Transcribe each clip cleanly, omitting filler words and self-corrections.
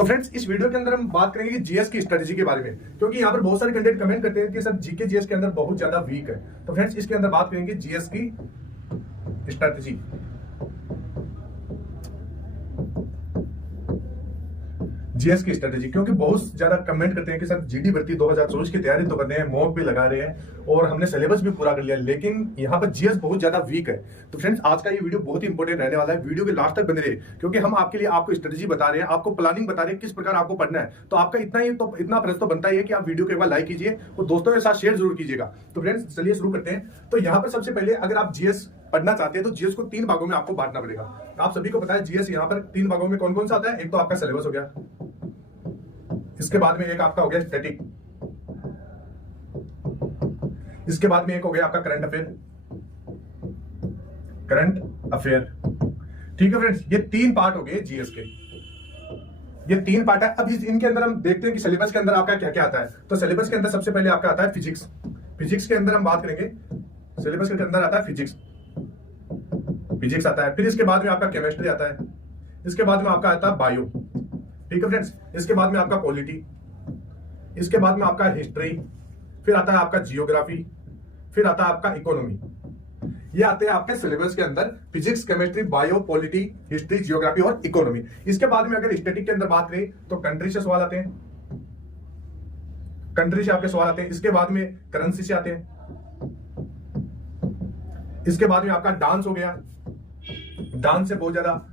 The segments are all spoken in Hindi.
तो फ्रेंड्स, इस वीडियो के अंदर हम बात करेंगे जीएस की स्ट्रेटेजी के बारे में, क्योंकि यहाँ पर बहुत सारे कंटेंट कमेंट करते हैं कि सर जीके जीएस के अंदर बहुत ज्यादा वीक है। तो फ्रेंड्स, इसके अंदर बात करेंगे जीएस की स्ट्रेटेजी। जीएस की स्ट्रेटेजी, क्योंकि बहुत ज्यादा कमेंट करते हैं कि सर जीडी भर्ती 2024 की तैयारी तो करते हैं, मॉक भी लगा रहे हैं और हमने सिलेबस भी पूरा कर लिया, लेकिन यहाँ पर जीएस बहुत ज्यादा वीक है। तो फ्रेंड्स, आज का ये वीडियो बहुत ही इंपॉर्टेंट रहने वाला है। वीडियो के लास्ट तक बने रहिए, क्योंकि हम आपके लिए आपको स्ट्रेटेजी बता रहे हैं, आपको प्लानिंग बता रहे हैं किस प्रकार आपको पढ़ना है। तो आपका इतना प्रश्न तो बनता ही है कि आप वीडियो को एक बार लाइक कीजिए और दोस्तों के साथ शेयर जरूर कीजिएगा। तो फ्रेंड्स, चलिए शुरू करते हैं। तो यहाँ पर सबसे पहले अगर आप जीएस पढ़ना चाहते हैं तो जीएस को 3 भागों में आपको बांटना पड़ेगा। आप सभी को पता है जीएस यहाँ पर 3 भागों में कौन कौन सा आता है। एक तो आपका सिलेबस हो गया, इसके बाद में एक आपका हो गया स्टैटिक, इसके बाद में एक हो गया आपका करंट अफेयर। ठीक है फ्रेंड्स, ये 3 पार्ट हो गए जीएस के, ये 3 पार्ट है। अब इनके अंदर हम देखते हैं कि सिलेबस के अंदर आपका क्या क्या आता है। तो सिलेबस के अंदर सबसे पहले आपका आता है फिजिक्स। फिजिक्स के अंदर हम बात करेंगे, सिलेबस के अंदर आता है फिजिक्स आता है। फिर इसके बाद में आपका केमिस्ट्री आता है, इसके बाद में आपका आता है बायो। ठीक है फ्रेंड्स, इसके बाद में आपका पॉलिटी, इसके बाद में आपका हिस्ट्री, फिर आता है आपका जियोग्राफी, फिर आता है आपका इकोनॉमी। ये आते हैं आपके सिलेबस के अंदर physics, chemistry, bio, polity, history, geography और इकोनॉमी। इसके बाद में अगर स्टैटिक के अंदर बात करें तो कंट्री से सवाल आते हैं, कंट्री से आपके सवाल आते हैं। इसके बाद में करेंसी से आते हैं, इसके बाद में आपका डांस हो गया, डांस से बहुत ज्यादा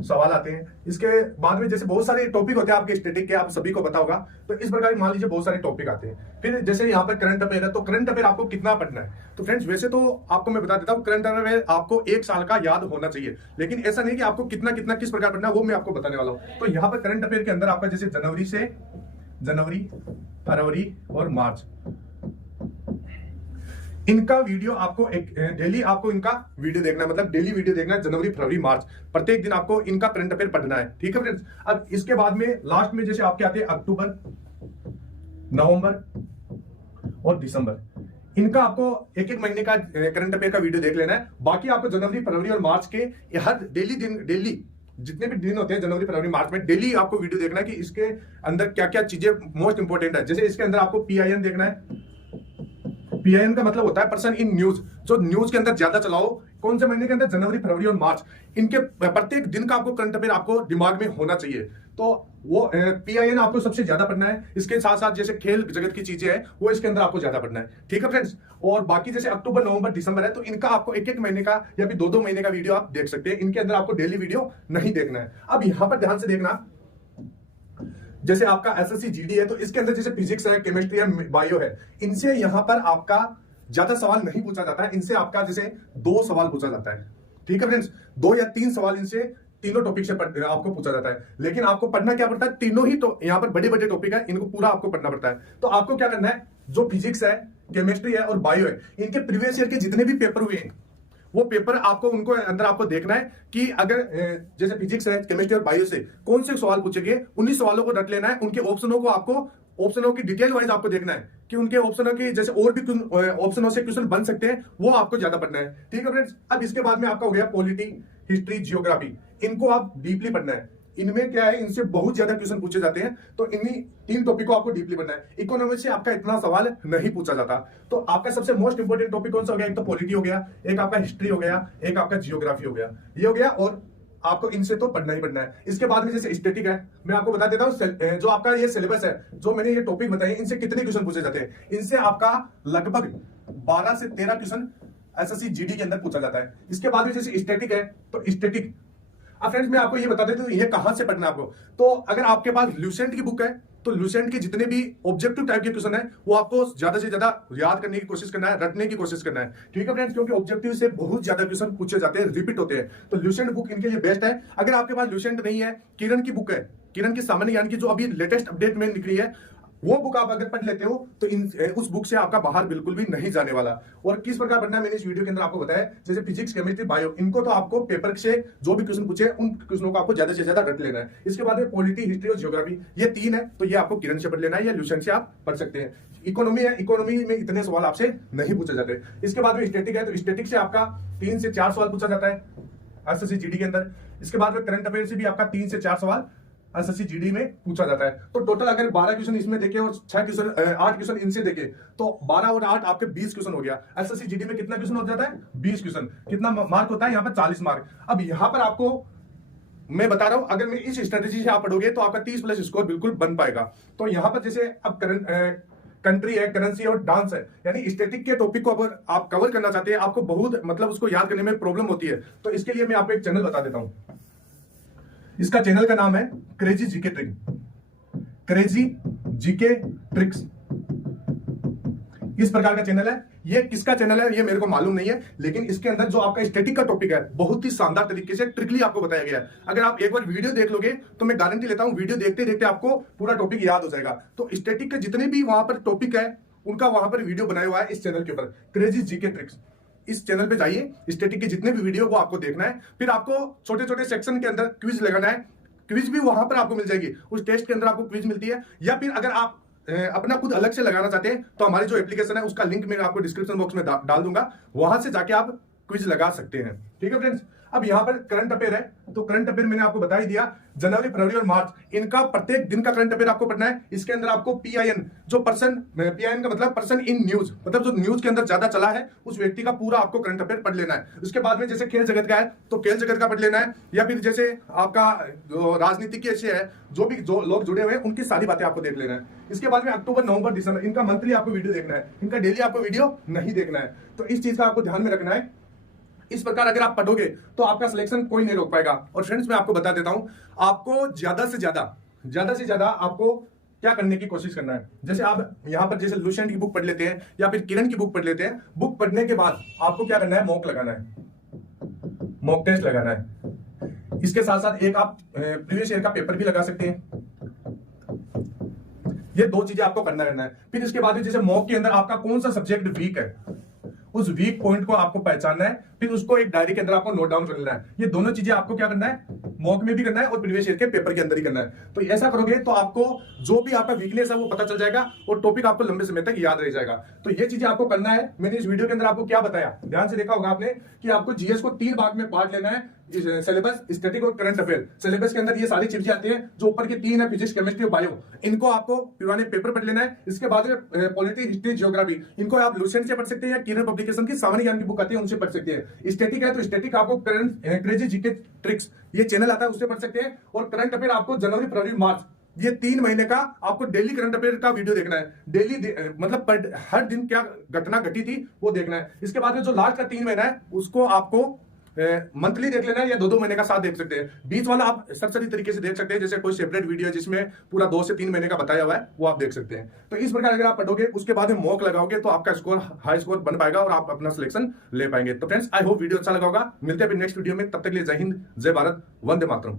सवाल आते हैं। इसके बाद में जैसे बहुत सारे टॉपिक होते हैं आपके स्टैटिक के, आप सभी को पता होगा। तो इस प्रकार मान लीजिए बहुत सारे टॉपिक आते हैं। फिर जैसे यहाँ पर करंट अफेयर है, तो करंट अफेयर आपको कितना पढ़ना है। तो फ्रेंड्स, वैसे तो आपको मैं बता देता हूँ, करंट अफेयर आपको 1 साल का याद होना चाहिए, लेकिन ऐसा नहीं कि आपको कितना कितना किस प्रकार पढ़ना है, वो मैं आपको बताने वाला हूँ। तो यहाँ पर करंट अफेयर के अंदर आपका जैसे जनवरी, फरवरी और मार्च, इनका वीडियो आपको डेली आपको इनका वीडियो देखना है, मतलब डेली वीडियो देखना है। जनवरी, फरवरी, मार्च, प्रत्येक दिन आपको इनका करंट अफेयर पढ़ना है। ठीक है फ्रेंड्स। अब इसके बाद में लास्ट में जैसे आपके आते हैं अक्टूबर, नवंबर और दिसंबर, इनका आपको एक महीने का करंट अफेयर का वीडियो देख लेना है। बाकी आपको जनवरी, फरवरी और मार्च के हर डेली जितने भी दिन होते हैं जनवरी, फरवरी, मार्च में, डेली आपको वीडियो देखना है कि इसके अंदर क्या क्या चीजें मोस्ट इंपोर्टेंट है। जैसे इसके अंदर आपको पीआईएन देखना है। पीआईएन का मतलब होता है पर्सन इन न्यूज, जो न्यूज के अंदर ज्यादा चलाओ। कौन से महीने के अंदर? जनवरी, फरवरी और मार्च। इनके प्रत्येक दिन का आपको करंट अफेयर आपको दिमाग में होना चाहिए। तो वो पीआईएन आपको सबसे ज्यादा पढ़ना है। इसके साथ साथ जैसे खेल जगत की चीजें हैं वो इसके अंदर आपको ज्यादा पढ़ना है। ठीक है फ्रेंड्स। और बाकी जैसे अक्टूबर, नवंबर, दिसंबर है, तो इनका आपको एक महीने का या फिर 2 महीने का वीडियो आप देख सकते हैं। इनके अंदर आपको डेली वीडियो नहीं देखना है। अब यहां पर ध्यान से देखना, जैसे आपका एसएससी जीडी है, तो इसके अंदर जैसे फिजिक्स है, केमिस्ट्री है, बायो है, इनसे यहां पर आपका ज्यादा सवाल नहीं पूछा जाता है। इनसे आपका जैसे 2 सवाल पूछा जाता है। ठीक है फ्रेंड्स, 2 या 3 सवाल इनसे तीनों टॉपिक से आपको पूछा जाता है। लेकिन आपको पढ़ना क्या पड़ता है? तीनों ही तो यहाँ पर बड़े बड़े टॉपिक है, इनको पूरा आपको पढ़ना पड़ता है। तो आपको क्या करना है, जो फिजिक्स है, केमिस्ट्री है और बायो है, इनके प्रीवियस ईयर के जितने भी पेपर हुए हैं, वो पेपर आपको उनको अंदर आपको देखना है कि अगर जैसे फिजिक्स है, केमिस्ट्री और बायो से कौन से सवाल पूछेंगे, उन्हीं सवालों को रट लेना है। उनके ऑप्शनों को आपको, ऑप्शनों की डिटेल वाइज आपको देखना है कि उनके ऑप्शनों की जैसे और भी ऑप्शनों से क्वेश्चन बन सकते हैं, वो आपको ज्यादा पढ़ना है। ठीक है फ्रेंड्स। अब इसके बाद में आपका हो गया पॉलिटी, हिस्ट्री, जियोग्राफी, इनको आप डीपली पढ़ना है। इनमें क्या है, इनसे बहुत ज्यादा क्वेश्चन पूछे जाते हैं, तो इन्हीं 3 टॉपिक को आपको डीपली पढ़ना है। इकोनॉमी से आपका इतना सवाल नहीं पूछा जाता। तो आपका सबसे मोस्ट इंपोर्टेंट टॉपिक कौन सा हो गया? एक तो पॉलिटी हो गया, एक आपका हिस्ट्री हो गया, एक आपका जियोग्राफी हो गया, ये हो गया। और आपको इनसे तो पढ़ना ही पढ़ना है। इसके बाद में जैसे स्टैटिक है, मैं आपको बता देता हूं, जो आपका ये सिलेबस है, जो मैंने ये टॉपिक बताए, इनसे कितने क्वेश्चन पूछे जाते हैं। इनसे आपका लगभग 12 से 13 क्वेश्चन एसएससी जीडी के अंदर पूछा जाता है। इसके बाद में जैसे स्टैटिक है, तो स्टैटिक, अब फ्रेंड्स मैं आपको ये बता देता हूं ये कहां से पढ़ना है आपको। तो अगर आपके पास ल्यूसेंट की बुक है, तो ल्यूसेंट के जितने भी ऑब्जेक्टिव टाइप के क्वेश्चन है, वो आपको ज्यादा से ज्यादा याद करने की कोशिश करना है, रटने की कोशिश करना है। ठीक है फ्रेंड्स, क्योंकि ऑब्जेक्टिव से बहुत ज्यादा क्वेश्चन पूछे जाते हैं, रिपीट होते हैं। तो ल्यूसेंट बुक इनके लिए बेस्ट है। अगर आपके पास ल्यूसेंट नहीं है, किरण की बुक है, किरण की सामान्य ज्ञान की जो अभी लेटेस्ट अपडेट में निकली है, वो बुक आप अगर पढ़ लेते हो तो उस बुक से आपका बाहर बिल्कुल भी नहीं जाने वाला। और किस प्रकार पढ़ना है मैंने इस वीडियो के अंदर आपको बताया। जैसे फिजिक्स, केमिस्ट्री, बायो, इनको तो आपको पेपर से जो भी क्वेश्चन पूछे उन क्वेश्चनों को आपको ज्यादा से ज्यादा रट लेना है। इसके बाद में पॉलिटी, हिस्ट्री और जियोग्राफी, ये 3 है, तो ये आपको किरण से पढ़ लेना है या ल्यूसेंट से आप पढ़ सकते हैं। इकोनॉमी है, इकोनॉमी में इतने सवाल आपसे नहीं पूछे जाते। इसके बाद में स्टैटिक है, तो स्टैटिक से आपका 3 से 4 सवाल पूछा जाता है एसएससी जीडी के अंदर। इसके बाद में करंट अफेयर से भी आपका 3 से 4 सवाल एसएससी जीडी में पूछा जाता है। तो टोटल अगर 12 क्वेश्चन इसमें देखे और 8 क्वेश्चन इनसे देखे तो 12 और 8 आपके 20 क्वेश्चन हो गया। एसएससी जीडी में कितना क्वेश्चन हो जाता है? 20 क्वेश्चन। कितना मार्क होता है यहाँ पर? 40 मार्क। अब यहाँ पर आपको मैं बता रहा हूं, अगर मैं इस स्ट्रेटेजी से आप पढ़ोगे तो आपका 30+ स्कोर बिल्कुल बन पाएगा। तो यहां पर जैसे अब कंट्री है, करेंसी और डांस है, यानी स्टैटिक के टॉपिक को अगर आप कवर करना चाहते हैं, आपको बहुत मतलब उसको याद करने में प्रॉब्लम होती है, तो इसके लिए मैं आपको एक चैनल बता देता हूं। इसका चैनल का नाम है crazy GK trick, crazy GK tricks, इस प्रकार का चैनल है। ये किसका चैनल है ये मेरे को मालूम नहीं है, लेकिन इसके अंदर जो आपका स्टैटिक का टॉपिक है बहुत ही शानदार तरीके से ट्रिकली आपको बताया गया है। अगर आप एक बार वीडियो देख लोगे तो मैं गारंटी लेता हूं वीडियो देखते देखते आपको पूरा टॉपिक याद हो जाएगा। तो स्टैटिक के जितने भी वहां पर टॉपिक है उनका वहां पर वीडियो बनाया हुआ है इस चैनल के ऊपर, क्रेजी जीके ट्रिक्स। इस चैनल पे जाइए, स्टैटिक के जितने भी वीडियो वो आपको देखना है। फिर आपको छोटे छोटे सेक्शन के अंदर क्विज लगाना है, क्विज भी वहां पर आपको मिल जाएगी। उस टेस्ट के अंदर आपको क्विज मिलती है, या फिर अगर आप अपना खुद अलग से लगाना चाहते हैं तो हमारी जो एप्लीकेशन है उसका लिंक मैं आपको डिस्क्रिप्शन बॉक्स में डाल दूंगा, वहां से जाके आप क्विज लगा सकते हैं। ठीक है फ्रेंड्स, अब यहां पर करंट अफेयर है, तो करंट अफेयर मैंने आपको बता ही दिया। जनवरी, फरवरी और मार्च इनका प्रत्येक दिन का करंट अफेयर आपको पढ़ना है। इसके अंदर आपको PIN, जो PIN का मतलब पर्सन इन न्यूज, मतलब जो न्यूज के अंदर ज्यादा चला है उस व्यक्ति का पूरा आपको करंट अफेयर पढ़ लेना है। उसके बाद में जैसे खेल जगत का है तो खेल जगत का पढ़ लेना है, या फिर जैसे आपका राजनीति के ऐसे है जो लोग जुड़े हुए हैं उनकी सारी बातें आपको देख लेना है। इसके बाद में अक्टूबर, नवंबर, दिसंबर इनका मंथली आपको वीडियो देखना है, इनका डेली आपको वीडियो नहीं देखना है। तो इस चीज का आपको ध्यान में रखना है। इस प्रकार अगर आप पढ़ोगे तो आपका सिलेक्शन कोई नहीं रोक पाएगा। और फ्रेंड्स मैं आपको बता देता हूं, आपको ज्यादा से ज्यादा आपको क्या करने की कोशिश करना है। जैसे आप यहां पर जैसे लुसेंट की बुक पढ़ लेते हैं या फिर किरण की बुक पढ़ लेते हैं, बुक पढ़ने के बाद आपको क्या करना है? मॉक लगाना है, मॉक टेस्ट लगाना है। इसके साथ साथ एक आप प्रीवियस ईयर का पेपर भी लगा सकते हैं। ये दो चीजें आपको करना है। फिर इसके बाद जैसे मॉक के अंदर आपका कौन सा सब्जेक्ट वीक है, उस वीक पॉइंट को आपको पहचानना है, फिर उसको एक डायरी के अंदर आपको नोट डाउन कर लेना है। ये दोनों चीजें आपको क्या करना है? मॉक में भी करना है और प्रीवियस ईयर के पेपर के अंदर ही करना है। तो ऐसा करोगे तो आपको जो भी आपका वीकनेस है वो पता चल जाएगा और टॉपिक आपको लंबे समय तक याद रह जाएगा। तो ये चीजें आपको करना है। मैंने इस वीडियो के अंदर आपको क्या बताया, ध्यान से देखा होगा आपने कि आपको जीएस को 3 भाग में बांट लेना है, सिलेबस, स्टैटिक और करंट अफेयर। सिलेबस के अंदर ये सारी चीजें आती हैं जो ऊपर की 3 है, फिजिक्स, केमिस्ट्री और बायो, इनको आपको पुराने पेपर पढ़ लेना है। इसके बाद पॉलिटी, हिस्ट्री, जियोग्राफी, इनको आप लुसेंट से पढ़ सकते हैं या किरण पब्लिकेशन की सामान्य ज्ञान की बुक आती है उनसे पढ़ सकते हैं। स्टैटिक है तो स्टैटिक आपको क्रेजी जीके ट्रिक्स ये चैनल आता है उससे पढ़ सकते हैं। और करंट अफेयर आपको जनवरी, फरवरी, मार्च ये 3 महीने का आपको डेली करंट अफेयर का वीडियो देखना है। डेली मतलब हर दिन क्या घटना घटी थी वो देखना है। इसके बाद में जो लास्ट का 3 महीना है उसको आपको मंथली देख लेना है या 2-2 महीने का साथ देख सकते हैं। बीच वाला आप सरसरी तरीके से देख सकते हैं, जैसे कोई सेपरेट वीडियो जिसमें पूरा 2 से 3 महीने का बताया हुआ है वो आप देख सकते हैं। तो इस प्रकार अगर आप पढ़ोगे उसके बाद में मॉक लगाओगे तो आपका स्कोर हाई स्कोर बन पाएगा और आप अपना सिलेक्शन ले पाएंगे। तो फ्रेंड्स आई होप वीडियो अच्छा लगा होगा। मिलते हैं फिर नेक्स्ट वीडियो में, तब तक के लिए जय हिंद, जय भारत, वंदे मातरम।